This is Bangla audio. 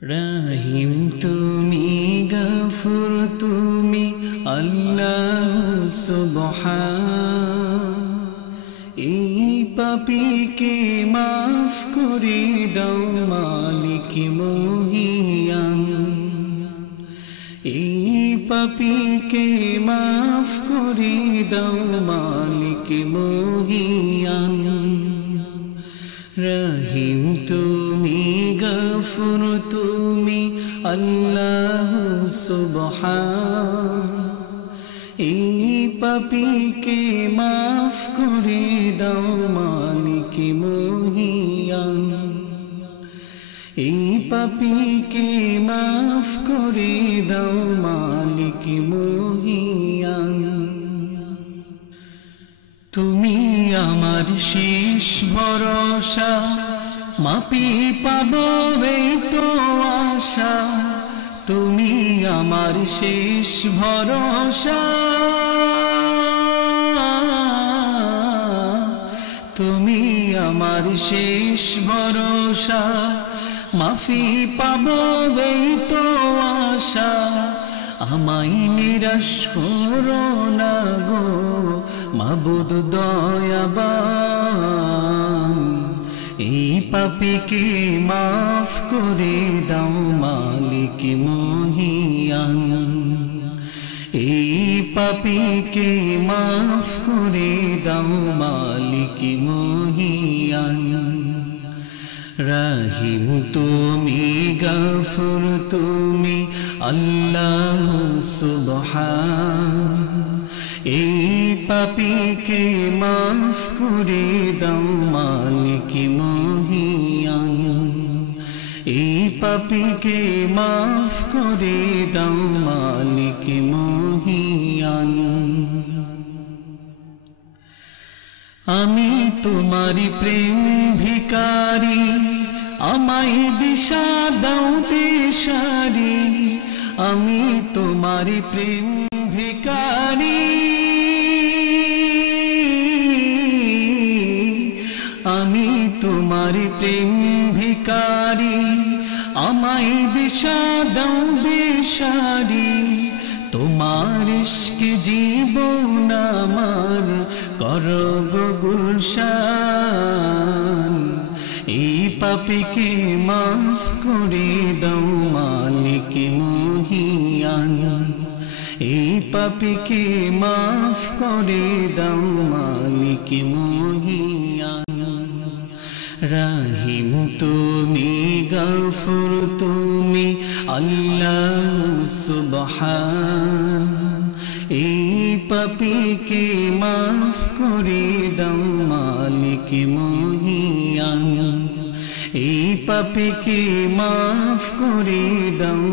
রহিম তুমি, গফুর তুমি, আল্লাহ সুবহান। এই পাপীকে মাফ করে দাও মালিক মহিয়ান। এই পাপীকে মাফ করে দাও মালিক মহিয়ান। রহিম তুমি, গফুর তুমি, আল্লাহ সুবহান। এই পাপীকে মাফ করে দাও মালিক মহিয়ান। এই পাপীকে মাফ করে দাও মালিক মহিয়ান। তুমি আমার শেষ ভরসা, মাপি পাবো এই তো আশা। তুমি আমার শেষ ভরসা, তুমি আমার শেষ ভরসা, মাফি পাবো এই তো আশা। আমায় নিরাশ করো না গো মাবুদ দয়াবান। এই পাপীকে মাফ করে দাও মালিক মহিয়ান। এই পাপীকে মাফ করে দাও মালিক মহিয়ান। রহিম তুমি, গফুর তুমি, আল্লাহ সুবহান। এই পাপীকে মাফ করে দাও মালিক মহিয়ান। এই পাপীকে মাফ করে দাও মালিক মহিয়ান। আমি তোমারি প্রেম ভিখারি, আমায় দিশা দাও দিশারি। আমি তোমারি প্রেম ভিখারি, আমি তোমারি প্রেম ভিখারি। আমায় দিশা দাও দিশারি। তোমার ইশকে জীবন আমার করো গো গুলশান। এই পাপীকে মাফ করে দাও মালিক মহিয়ান। এই পাপীকে মাফ করে দাও মালিক মহিয়ান। রহিম তুমি, গফুর তুমি, আল্লাহ সুবহান। এই পাপীকে মাফ করে দাও মালিক মহিয়ান। এই পাপীকে মাফ করে দাও